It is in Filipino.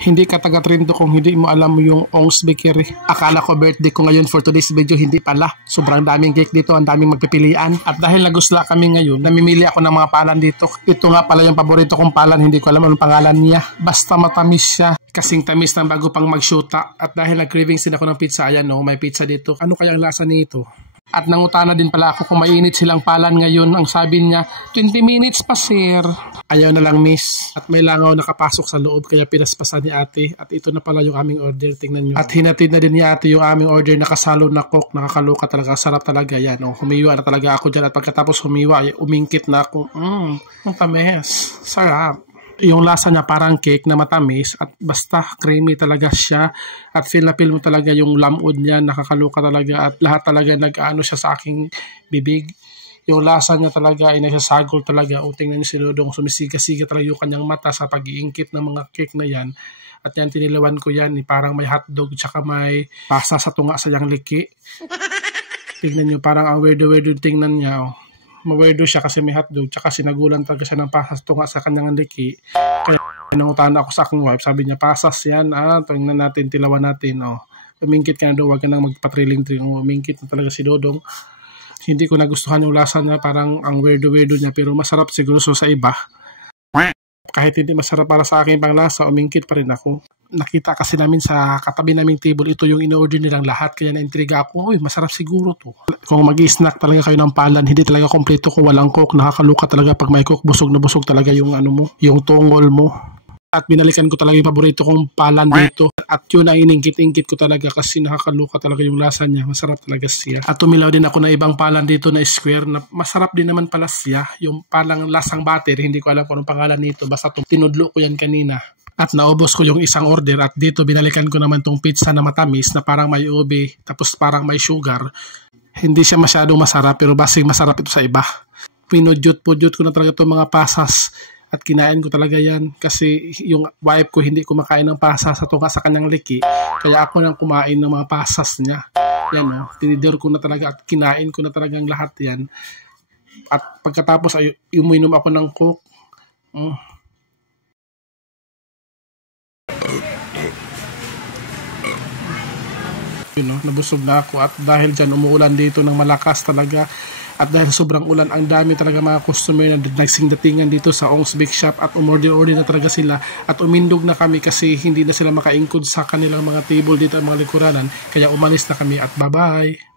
Hindi ka taga-Trento kung hindi mo alam mo yung Ong's Bakery. Akala ko birthday ko ngayon for today's video, hindi pala. Sobrang daming cake dito, ang daming magpipilian. At dahil nagusla kami ngayon, namimili ako ng mga palan dito. Ito nga pala yung paborito kong palan, hindi ko alam anong pangalan niya. Basta matamis siya. Kasing tamis ng bago pang mag-shoota. At dahil nag-cravings din ako ng pizza, ayan no, may pizza dito. Ano kayang lasa nito? At nangutana din pala ako kung mainit silang palan ngayon. Ang sabi niya, 20 minutes pa sir. Ayaw na lang miss. At may langaw nakapasok sa loob kaya pinaspasan ni ate. At ito na pala yung aming order. Tingnan nyo. At hinatid na din ni ate yung aming order. Nakasalo na coke. Nakakaloka talaga. Sarap talaga yan. Oh, humiwa na talaga ako dyan. At pagkatapos humiwa, ay umingkit na ako. Ang tamis. Sarap. Yung lasa niya parang cake na matamis at basta creamy talaga siya at feel na feel mo talaga yung lamod niya, nakakaloka talaga at lahat talaga nag-ano siya sa aking bibig. Yung lasa niya talaga ay nagsasagol talaga. O tingnan niyo si Dodong, sumisiga-siga talaga yung kanyang mata sa pag-iingkit ng mga cake na yan. At yan, tinilawan ko yan, parang may hotdog tsaka may pasa sa tunga sa yang liki. Tingnan niyo, parang ang weirdo-weirdo tingnan niya. Oh. Mawerdo siya kasi may hotdog tsaka sinagulan talaga siya ng pasas tunga sa kanyang liki. Kaya nangutana ako sa aking wife, sabi niya pasas yan, tingnan natin, tilawan natin. Umingkit ka na daw, wag ka nang magpatriling-triling. Umingkit na talaga si Dodong. Hindi ko nagustuhan yung lasa niya, parang ang weirdo-weirdo niya, pero masarap siguro sa iba. Kahit hindi masarap para sa akin pang lasa, umingkit pa rin ako. Nakita kasi namin sa katabi naming table, ito yung in-order nilang lahat. Kaya na-intriga ako, uy, masarap siguro to. Kung mag-i-snack talaga kayo ng palan, hindi talaga kompleto kung walang coke. Nakakaluka talaga pag may coke, busog na busog talaga yung ano mo, yung tungol mo. At binalikan ko talaga yung paborito kong palan dito. At yun ang iningkit-ingkit ko talaga kasi nakakaluka talaga yung lasa niya. Masarap talaga siya. At tumilaw din ako na ibang palan dito na square na masarap din naman pala siya. Yung palang lasang butter, hindi ko alam kung anong pangalan nito. Basta tinudlo ko yan kanina. At naubos ko yung isang order at dito binalikan ko naman tong pizza na matamis na parang may ube tapos parang may sugar. Hindi siya masyadong masarap pero basing masarap ito sa iba. Pinudyot-pudyot ko na talaga itong mga pasas at kinain ko talaga yan kasi yung wife ko hindi kumakain ng pasas sa tunga sa kanyang liki. Kaya ako nang kumain ng mga pasas niya. Yan tinidor ko na talaga at kinain ko na talagang lahat yan. At pagkatapos ay uminom ako ng coke. Nabusog na ako at dahil dyan umuulan dito ng malakas talaga at dahil sobrang ulan ang dami talaga mga customer na nagsing datingan dito sa Ong's Bake Shop at umorder-order na talaga sila at umindog na kami kasi hindi na sila makaingkod sa kanilang mga table dito ang mga likuranan kaya umalis na kami at bye-bye.